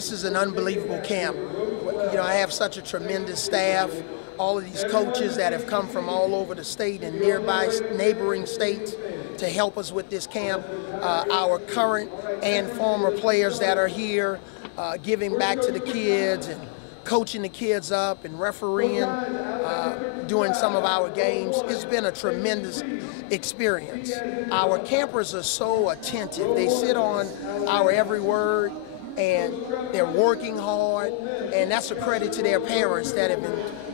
this is an unbelievable camp. You know, I have such a tremendous staff, all of these coaches that have come from all over the state and nearby neighboring states to help us with this camp. Our current and former players that are here, giving back to the kids and coaching the kids up and refereeing, doing some of our games. It's been a tremendous experience. Our campers are so attentive. They sit on our every word, and they're working hard, and that's a credit to their parents that have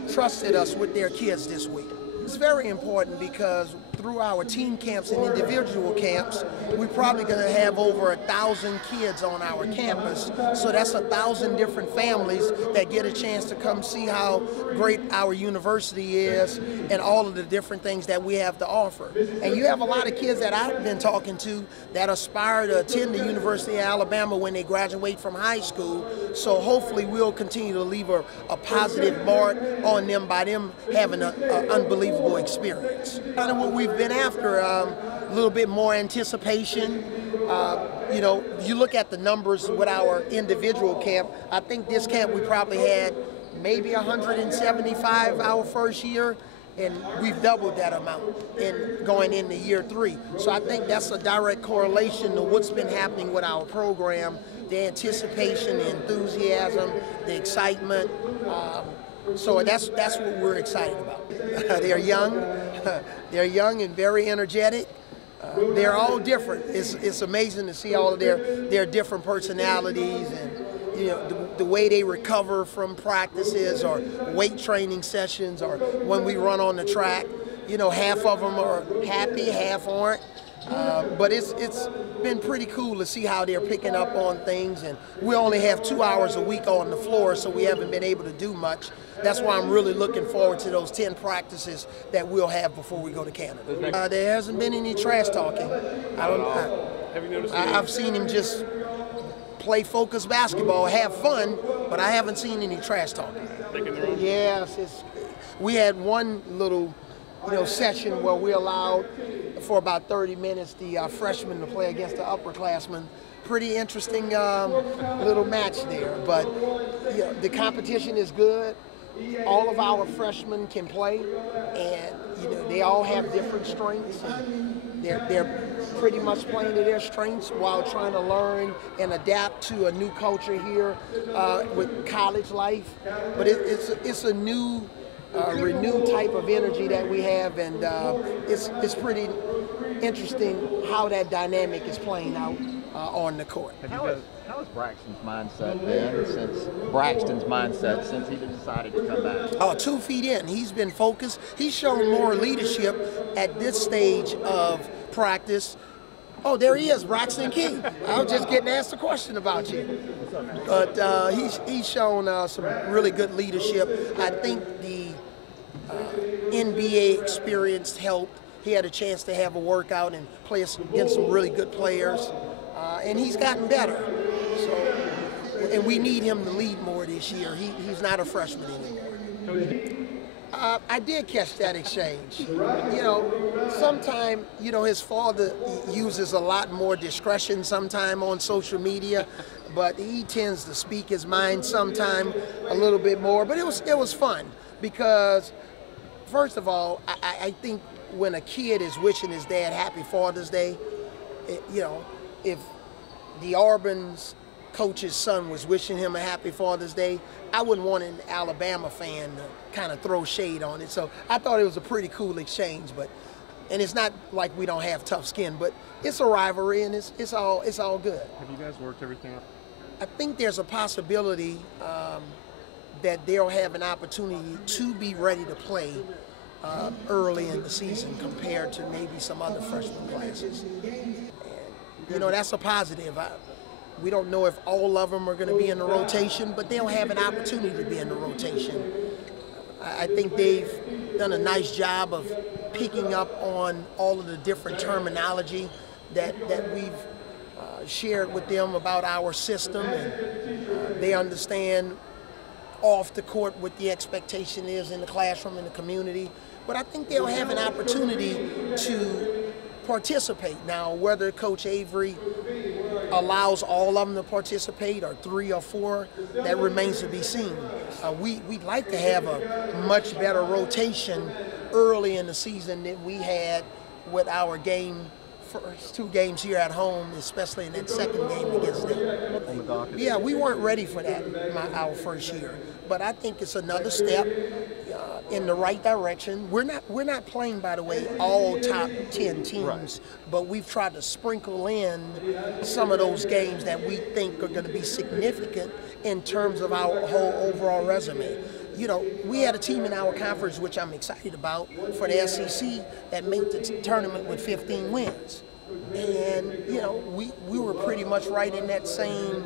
entrusted us with their kids this week. It's very important because through our team camps and individual camps, we're probably going to have over 1,000 kids on our campus. So that's 1,000 different families that get a chance to come see how great our university is and all of the different things that we have to offer. And you have a lot of kids that I've been talking to that aspire to attend the University of Alabama when they graduate from high school. So hopefully we'll continue to leave a positive mark on them by them having an unbelievable experience. Kind of what we've been after, a little bit more anticipation. You know, you look at the numbers with our individual camp. I think this camp we probably had maybe 175 our first year, and we've doubled that amount in going into year 3. So I think that's a direct correlation to what's been happening with our program, the anticipation, the enthusiasm, the excitement. So that's what we're excited about. They're young and very energetic. They're all different. It's amazing to see all of their different personalities, and you know the way they recover from practices or weight training sessions or when we run on the track. You know, half of them are happy, half aren't. But it's been pretty cool to see how they're picking up on things, and we only have 2 hours a week on the floor, so we haven't been able to do much. That's why I'm really looking forward to those 10 practices that we'll have before we go to Canada. There hasn't been any trash talking. Have you noticed? I've seen him just play focused basketball, have fun, but I haven't seen any trash talking. Yes, we had one little session where we allowed for about 30 minutes the freshmen to play against the upperclassmen. Pretty interesting little match there, but the competition is good. All of our freshmen can play, and they all have different strengths. And they're pretty much playing to their strengths while trying to learn and adapt to a new culture here with college life. But it's a new, renewed type of energy that we have, and it's pretty interesting how that dynamic is playing out on the court. How has Braxton's mindset been since he decided to come back? Oh, 2 feet in. He's been focused. He's shown more leadership at this stage of practice. Oh, there he is, Braxton King. I was just getting asked a question about you. But he's shown some really good leadership. I think the NBA experience helped. He had a chance to have a workout and play against some really good players. And he's gotten better. So, and we need him to lead more this year. He's not a freshman anymore. I did catch that exchange. Sometime, his father uses a lot more discretion sometime on social media, but he tends to speak his mind sometime a little bit more. But it was fun because, first of all, I think when a kid is wishing his dad Happy Father's Day, if the Auburn's coach's son was wishing him a Happy Father's Day, I wouldn't want an Alabama fan to kind of throw shade on it. So I thought it was a pretty cool exchange. And it's not like we don't have tough skin, but it's a rivalry, and it's all good. Have you guys worked everything out? I think there's a possibility that they'll have an opportunity to be ready to play early in the season compared to maybe some other freshman classes. And, that's a positive. We don't know if all of them are going to be in the rotation, but they'll have an opportunity to be in the rotation. I think they've done a nice job of picking up on all of the different terminology that we've shared with them about our system, and they understand off the court what the expectation is in the classroom, in the community. But I think they'll have an opportunity to participate. Now, whether Coach Avery allows all of them to participate, or 3 or 4, that remains to be seen. We'd like to have a much better rotation early in the season than we had with our first 2 games here at home, especially in that second game against them. Yeah, we weren't ready for that our first year, but I think it's another step in the right direction. We're not playing, by the way, all top 10 teams, right, but we've tried to sprinkle in some of those games that we think are going to be significant in terms of our whole overall resume. You know, we had a team in our conference, which I'm excited about, for the SEC, that made the tournament with 15 wins. And, you know, we were pretty much right in that same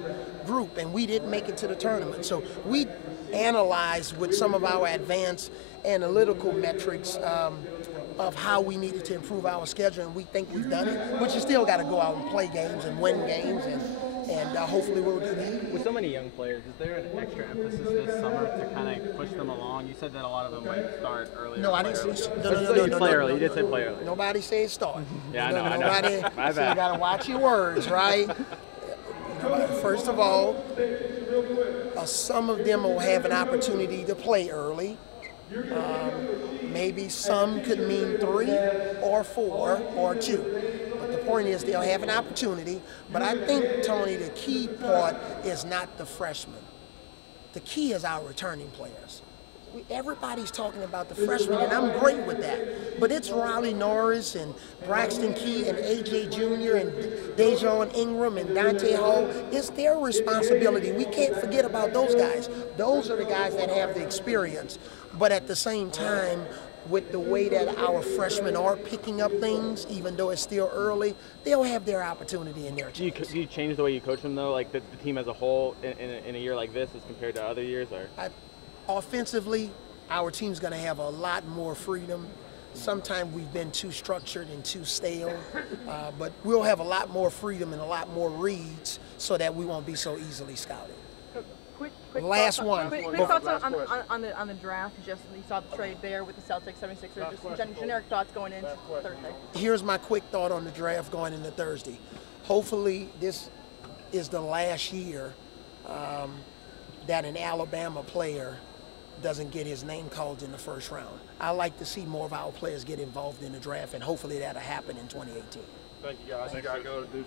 group, and we didn't make it to the tournament. So we analyzed with some of our advanced analytical metrics of how we needed to improve our schedule, and we think we've done it. But you still got to go out and play games and win games, and hopefully we'll do that. With so many young players, is there an extra emphasis this summer to kind of push them along? You said that a lot of them might start early. No, I didn't say play early. You did say play early. Nobody said start. Yeah, I know. Nobody. My So bad. you got to watch your words, right? First of all, some of them will have an opportunity to play early. Maybe some could mean 3 or 4 or 2. But the point is they'll have an opportunity. But I think, Tony, the key part is not the freshmen. The key is our returning players. Everybody's talking about the freshmen, and I'm great with that. But it's Riley Norris and Braxton Key and AJ Jr. and Dejon Ingram and Dante Hall. It's their responsibility. We can't forget about those guys. Those are the guys that have the experience. But at the same time, with the way that our freshmen are picking up things, even though it's still early, they'll have their opportunity in their chance. Do you change the way you coach them, though, like the team as a whole in a year like this as compared to other years? Or offensively, our team's going to have a lot more freedom. Sometimes we've been too structured and too stale, but we'll have a lot more freedom and a lot more reads so that we won't be so easily scouted. Quick Last thoughts one. Quick thoughts on the draft. Just you saw the trade there with the Celtics, 76ers. Just generic thoughts going into Thursday. Here's my quick thought on the draft going into Thursday. Hopefully this is the last year that an Alabama player doesn't get his name called in the first round. I like to see more of our players get involved in the draft, and hopefully that'll happen in 2018. Thank you, guys. You got to go to Duke.